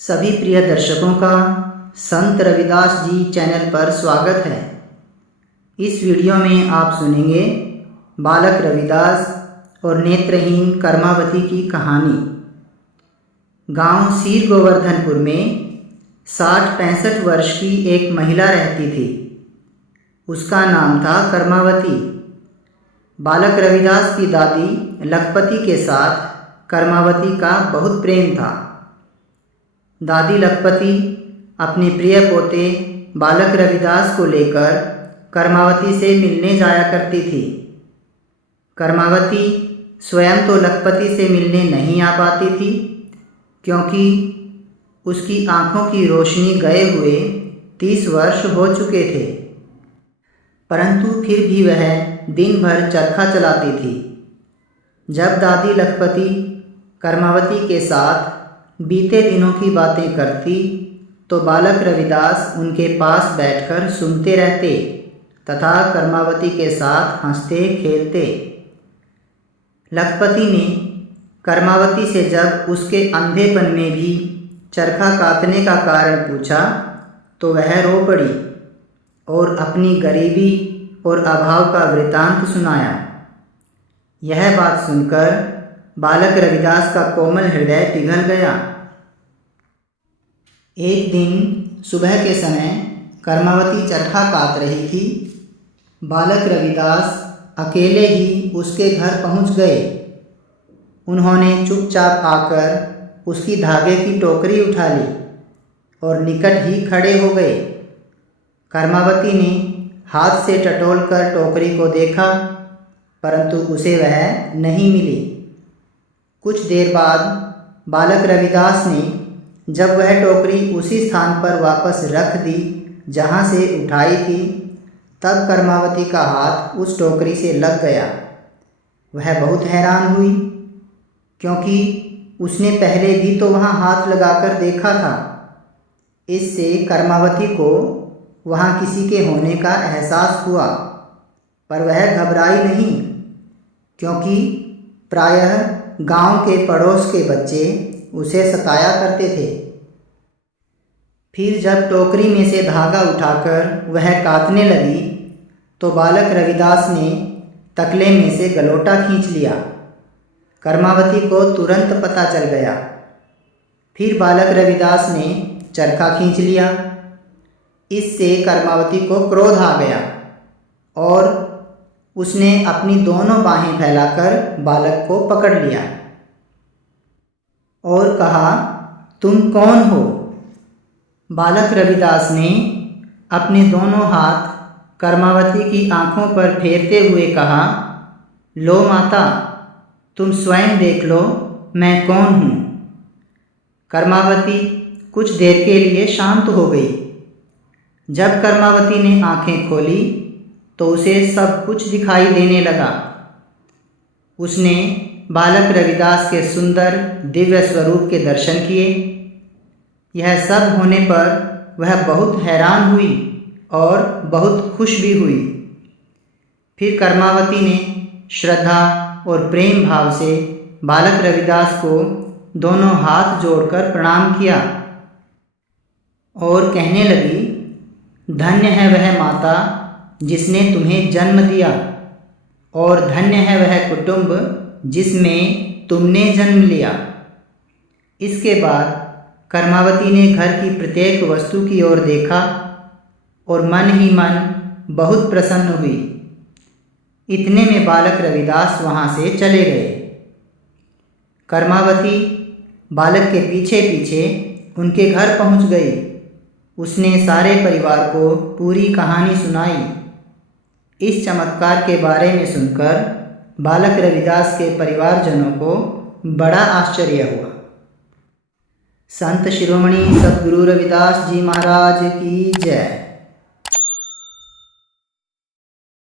सभी प्रिय दर्शकों का संत रविदास जी चैनल पर स्वागत है। इस वीडियो में आप सुनेंगे बालक रविदास और नेत्रहीन कर्मावती की कहानी। गांव सीर गोवर्धनपुर में 60-65 वर्ष की एक महिला रहती थी। उसका नाम था कर्मावती। बालक रविदास की दादी लखपति के साथ कर्मावती का बहुत प्रेम था। दादी लखपति अपने प्रिय पोते बालक रविदास को लेकर कर्मावती से मिलने जाया करती थी। कर्मावती स्वयं तो लखपति से मिलने नहीं आ पाती थी, क्योंकि उसकी आंखों की रोशनी गए हुए 30 वर्ष हो चुके थे। परंतु फिर भी वह दिन भर चरखा चलाती थी। जब दादी लखपति कर्मावती के साथ बीते दिनों की बातें करती तो बालक रविदास उनके पास बैठकर सुनते रहते तथा कर्मावती के साथ हंसते खेलते। लखपति ने कर्मावती से जब उसके अंधेपन में भी चरखा काटने का कारण पूछा तो वह रो पड़ी और अपनी गरीबी और अभाव का वृतांत सुनाया। यह बात सुनकर बालक रविदास का कोमल हृदय पिघल गया। एक दिन सुबह के समय कर्मावती चरखा काट रही थी। बालक रविदास अकेले ही उसके घर पहुंच गए। उन्होंने चुपचाप आकर उसकी धागे की टोकरी उठा ली और निकट ही खड़े हो गए। कर्मावती ने हाथ से टटोलकर टोकरी को देखा, परंतु उसे वह नहीं मिली। कुछ देर बाद बालक रविदास ने जब वह टोकरी उसी स्थान पर वापस रख दी जहाँ से उठाई थी, तब कर्मावती का हाथ उस टोकरी से लग गया। वह बहुत हैरान हुई, क्योंकि उसने पहले भी तो वहाँ हाथ लगाकर देखा था। इससे कर्मावती को वहाँ किसी के होने का एहसास हुआ, पर वह घबराई नहीं, क्योंकि प्रायः गांव के पड़ोस के बच्चे उसे सताया करते थे। फिर जब टोकरी में से धागा उठाकर वह काटने लगी तो बालक रविदास ने तकले में से गलोटा खींच लिया। कर्मावती को तुरंत पता चल गया। फिर बालक रविदास ने चरखा खींच लिया। इससे कर्मावती को क्रोध आ गया और उसने अपनी दोनों बाहें फैलाकर बालक को पकड़ लिया और कहा, तुम कौन हो? बालक रविदास ने अपने दोनों हाथ कर्मावती की आंखों पर फेरते हुए कहा, लो माता, तुम स्वयं देख लो मैं कौन हूँ। कर्मावती कुछ देर के लिए शांत हो गई। जब कर्मावती ने आंखें खोली तो उसे सब कुछ दिखाई देने लगा। उसने बालक रविदास के सुंदर दिव्य स्वरूप के दर्शन किए। यह सब होने पर वह बहुत हैरान हुई और बहुत खुश भी हुई। फिर कर्मावती ने श्रद्धा और प्रेम भाव से बालक रविदास को दोनों हाथ जोड़कर प्रणाम किया और कहने लगी, धन्य है वह माता जिसने तुम्हें जन्म दिया और धन्य है वह कुटुंब जिसमें तुमने जन्म लिया। इसके बाद कर्मावती ने घर की प्रत्येक वस्तु की ओर देखा और मन ही मन बहुत प्रसन्न हुई। इतने में बालक रविदास वहाँ से चले गए। कर्मावती बालक के पीछे पीछे उनके घर पहुँच गई। उसने सारे परिवार को पूरी कहानी सुनाई। इस चमत्कार के बारे में सुनकर बालक रविदास के परिवारजनों को बड़ा आश्चर्य हुआ। संत शिरोमणि सद्गुरु रविदास जी महाराज की जय।